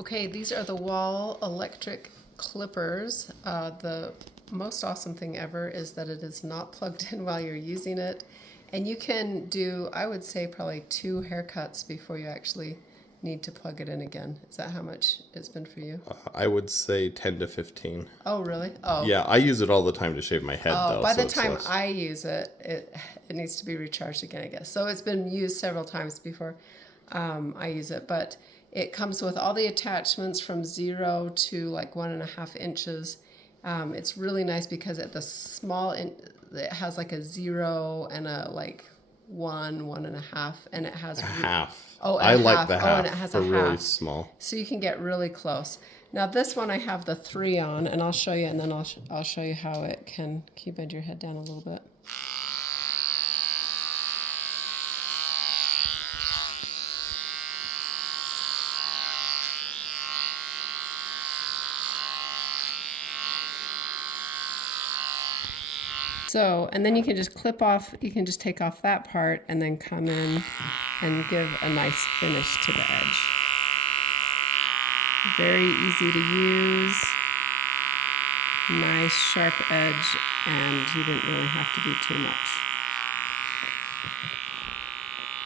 Okay, these are the Wahl electric clippers. The most awesome thing ever is that it is not plugged in while you're using it. And you can do, I would say, probably 2 haircuts before you actually need to plug it in again. Is that how much it's been for you? I would say 10 to 15. Oh, really? Oh. Yeah, I use it all the time to shave my head, though. By so the it's time less. I use it, it needs to be recharged again, I guess. So it's been used several times before I use it, but it comes with all the attachments from 0 to like 1.5 inches. It's really nice because at the small, it has like a 0 and a like 1.5, and it has A half. Oh, and I a like half. the Oh, half and it has for a really half. small. So you can get really close. Now this one I have the 3 on, and I'll show you, and then I'll show you how it can. Can you bend your head down a little bit? So, and then you can just clip off, you can just take off that part and then come in and give a nice finish to the edge. Very easy to use, nice sharp edge, and you didn't really have to do too much.